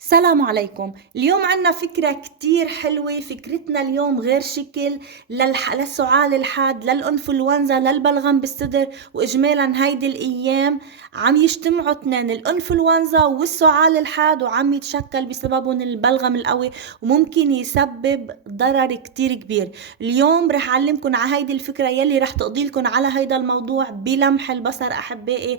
السلام عليكم. اليوم عنا فكرة كتير حلوة. فكرتنا اليوم غير شكل للسعال الحاد، للإنفلونزا، للبلغم بالصدر. وإجمالا هيدي الأيام عم يجتمعوا اثنين، الإنفلونزا والسعال الحاد، وعم يتشكل بسببهم البلغم القوي وممكن يسبب ضرر كتير كبير. اليوم رح أعلمكم على هيدي الفكرة يلي رح تقضيلكم على هيدا الموضوع بلمح البصر. أحبائي،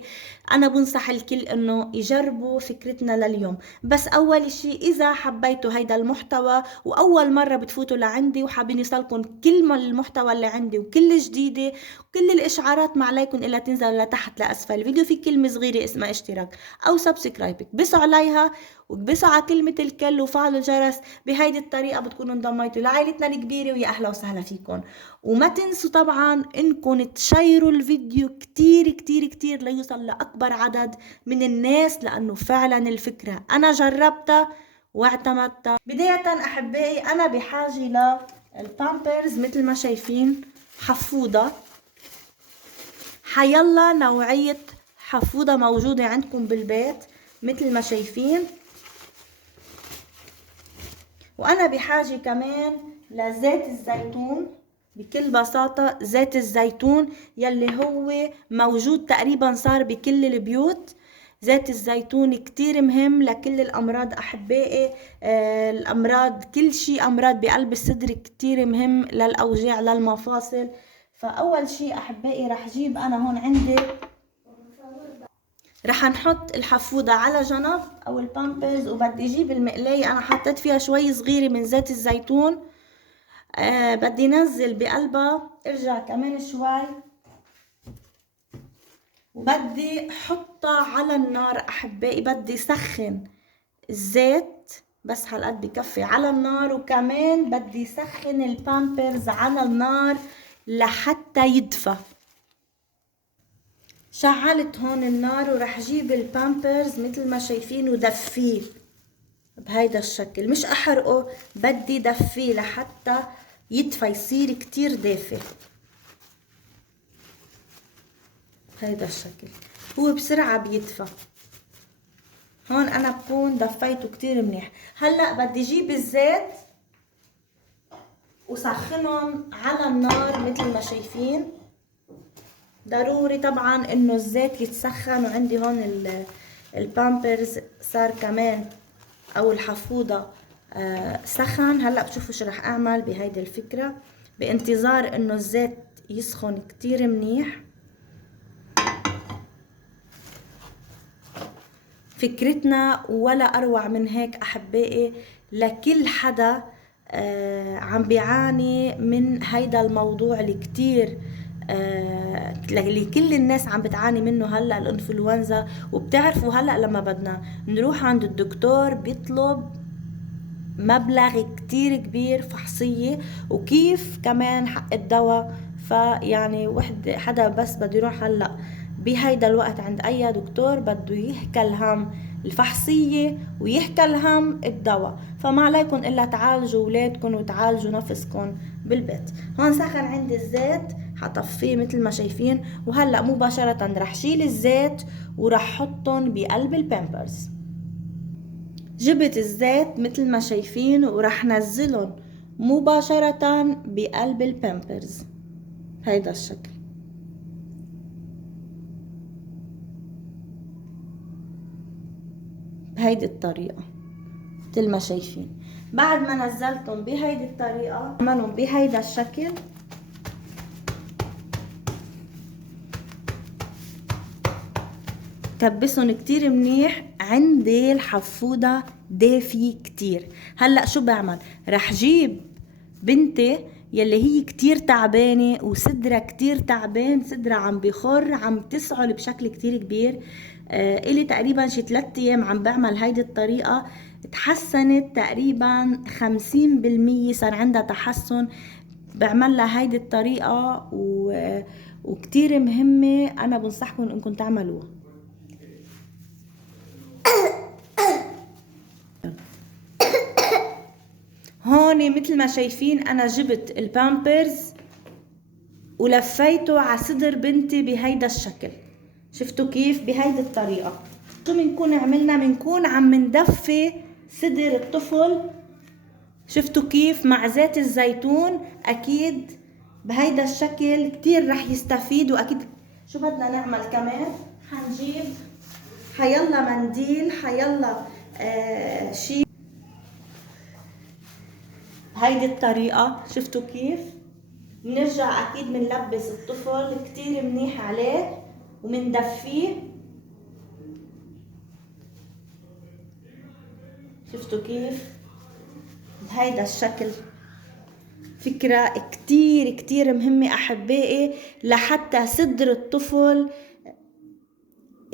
أنا بنصح الكل إنه يجربوا فكرتنا لليوم. بس أول شي، إذا حبيتوا هيدا المحتوى وأول مرة بتفوتوا لعندي وحابين يصلكم كل ما المحتوى اللي عندي وكل جديدة وكل الإشعارات، ما عليكم إلا تنزلوا لتحت لأسفل الفيديو في كلمة صغيرة اسمها اشتراك أو سبسكرايب، اكبسوا عليها وكبسوا على كلمة الكل وفعلوا الجرس. بهيدي الطريقة بتكونوا انضميتوا لعائلتنا الكبيرة، ويا أهلا وسهلا فيكم. وما تنسوا طبعا إنكم تشيروا الفيديو كتير كتير كتير ليوصل لأكبر عدد من الناس، لأنه فعلا الفكرة أنا جربتها واعتمدتها. بداية أحبائي، أنا بحاجة للبامبرز مثل ما شايفين، حفوضة، حيلا نوعية حفوضة موجودة عندكم بالبيت مثل ما شايفين. وأنا بحاجة كمان لزيت الزيتون. بكل بساطة زيت الزيتون يلي هو موجود تقريبا صار بكل البيوت. زيت الزيتون كتير مهم لكل الأمراض أحبائي. الأمراض، كل شيء أمراض بقلب الصدر كتير مهم، للأوجاع للمفاصل. فأول شيء أحبائي رح جيب أنا هون عندي، رح نحط الحفوضة على جنب أو البامبرز، وبدي أجيب المقلاية. أنا حطيت فيها شوي صغيرة من زيت الزيتون. بدي نزل بقلبها، ارجع كمان شوي، وبدي حطها على النار أحبائي. بدي سخن الزيت بس هالقد بكفي على النار، وكمان بدي سخن البامبرز على النار لحتى يدفى. شعلت هون النار ورح جيب البامبرز مثل ما شايفين ودفيه بهيدا الشكل. مش احرقه، بدي دفيه لحتى يدفى، يصير كتير دافي. بهيدا الشكل هو بسرعة بيدفى. هون انا بكون دفيته كتير منيح. هلأ بدي جيب الزيت وسخنهم على النار مثل ما شايفين. ضروري طبعا انه الزيت يتسخن. وعندي هون البامبرز صار كمان او الحفوضة سخن. هلا بشوفوا شو رح اعمل بهيدي الفكرة بانتظار انه الزيت يسخن كتير منيح. فكرتنا ولا اروع من هيك احبائي، لكل حدا عم بيعاني من هيدا الموضوع الكتير اللي كل الناس عم بتعاني منه هلا، الانفلونزا. وبتعرفوا هلا لما بدنا نروح عند الدكتور بيطلب مبلغ كتير كبير فحصية، وكيف كمان حق الدواء. فيعني حدا بس بده يروح هلا بهيدا الوقت عند اي دكتور بده يحكى الهم الفحصية ويحكى الهم الدواء. فما عليكم الا تعالجوا اولادكم وتعالجوا نفسكم بالبيت. هون سخن عندي الزيت، حطفيه مثل ما شايفين. وهلا مباشرة رح شيل الزيت ورح حطهم بقلب البامبرز. جبت الزيت مثل ما شايفين ورح نزلهم مباشرة بقلب البامبرز هيدا الشكل. بهيدي الطريقة مثل ما شايفين. بعد ما نزلتهم بهيدي الطريقة عملهم بهيدا الشكل. كبسهم كتير منيح. عندي الحفوضة دافي كتير. هلأ شو بعمل؟ رح جيب بنتي يلي هي كتير تعبانة وصدرها كتير تعبان، صدرها عم بخر، عم تسعل بشكل كتير كبير. إلي تقريبا شي 3 أيام عم بعمل هيدي الطريقة. تحسنت تقريبا 50%، صار عندها تحسن. بعملها هيدي الطريقة وكتير مهمة. أنا بنصحكم إنكم تعملوها. هون مثل ما شايفين أنا جبت البامبرز ولفيته على صدر بنتي بهيدا الشكل. شفتوا كيف؟ بهيدي الطريقة. شو بنكون عملنا؟ بنكون عم ندفي صدر الطفل. شفتوا كيف مع زيت الزيتون؟ اكيد بهيدا الشكل كتير رح يستفيد. واكيد شو بدنا نعمل كمان؟ حنجيب حيلا منديل، حيلا شي بهيدي الطريقة. شفتوا كيف؟ بنرجع اكيد بنلبس الطفل كتير منيح عليه ومندفيه. شفتوا كيف؟ بهيدا الشكل. فكرة كتير كتير مهمة أحبائي، لحتى صدر الطفل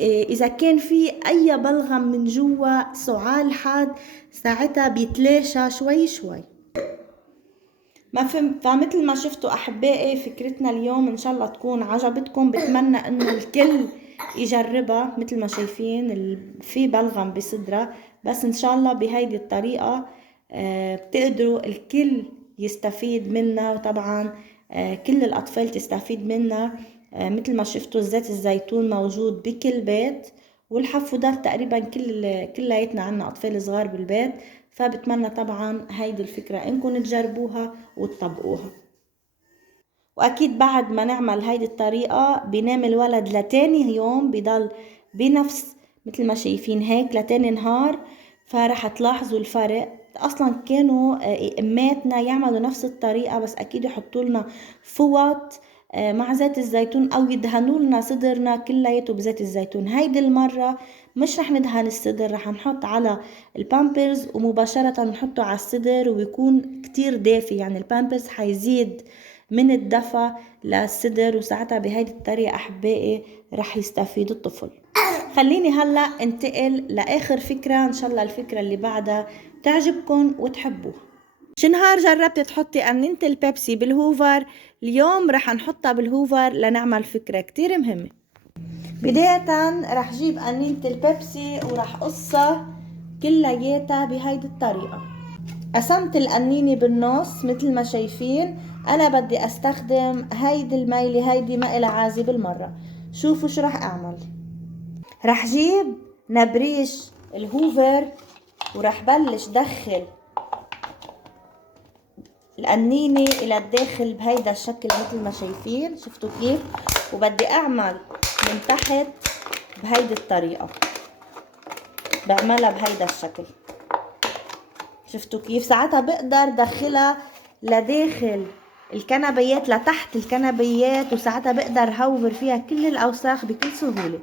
إذا كان في أي بلغم من جوا سعال حاد ساعتها بيتلاشى شوي شوي. ما فهمت. فمثل ما شفتوا أحبائي فكرتنا اليوم إن شاء الله تكون عجبتكم. بتمنى إنه الكل يجربها. مثل ما شايفين في بلغم بصدرها، بس إن شاء الله بهيدي الطريقة بتقدروا الكل يستفيد منها. وطبعا كل الأطفال تستفيد منها. مثل ما شفتوا زيت الزيتون موجود بكل بيت، والحفودات تقريبا كلياتنا عنا أطفال صغار بالبيت. فبتمنى طبعا هيدي الفكرة انكم تجربوها وتطبقوها. واكيد بعد ما نعمل هيدي الطريقة بينام الولد لتاني يوم، بضل بنفس مثل ما شايفين هيك لتاني نهار. فرح تلاحظوا الفرق. اصلا كانوا اماتنا يعملوا نفس الطريقة، بس اكيد يحطوا لنا فوط مع زيت الزيتون او يدهنوا لنا صدرنا كلياته بزيت الزيتون. هيدي المرة مش رح ندهن الصدر، رح نحط على البامبرز ومباشرة نحطه على الصدر، ويكون كتير دافي. يعني البامبرز حيزيد من الدفى للصدر، وساعتها بهيدي الطريقة أحبائي رح يستفيد الطفل. خليني هلأ انتقل لآخر فكرة، إن شاء الله الفكرة اللي بعدها تعجبكم وتحبوها. شي نهار جربت تحطي قنينة البيبسي بالهوفر، اليوم رح نحطها بالهوفر لنعمل فكرة كتير مهمة. بداية رح جيب قنينة البيبسي ورح قصها كلياتها بهيدي الطريقة. قسمت القنينة بالنص مثل ما شايفين. انا بدي استخدم هيدي الميلة، هيدي ما إلها عازي بالمرة. شوفوا شو رح اعمل. رح جيب نبريش الهوفر ورح بلش دخل القنينة الى الداخل بهيدا الشكل مثل ما شايفين. شفتوا كيف؟ وبدي اعمل من تحت بهيدي الطريقة، بعملها بهيدا الشكل. شفتوا كيف؟ ساعتها بقدر دخلها لداخل الكنبيات، لتحت الكنبيات، وساعتها بقدر هوفر فيها كل الاوساخ بكل سهولة.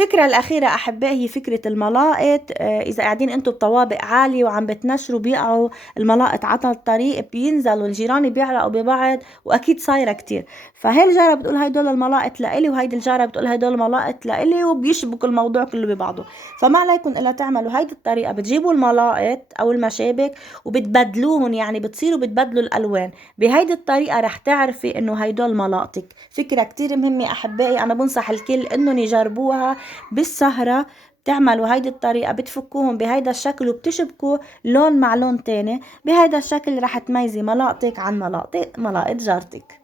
الفكرة الأخيرة أحبائي هي فكرة الملائط. إذا قاعدين أنتم بطوابق عالية وعم بتنشروا بيقعوا الملائط على الطريق، بينزلوا الجيران بيعلقوا ببعض، وأكيد صايرة كتير. فهي الجارة بتقول هيدول الملائط لإلي، وهيدي الجارة بتقول هيدول الملائط لإلي، وبيشبكوا الموضوع كله ببعضه. فما عليكم إلا تعملوا هيدي الطريقة. بتجيبوا الملائط أو المشابك وبتبدلوهم، يعني بتصيروا بتبدلوا الألوان. بهيدي الطريقة رح تعرفي إنه هيدول ملائطك. فكرة كتير مهمة أحبائي، أنا بنصح الكل إنهم يجربوها بالسهرة. بتعملوا هيدي الطريقة، بتفكوهم بهيدا الشكل وبتشبكوا لون مع لون تاني. بهيدا الشكل رح تميزي ملائطك عن ملائط جارتك.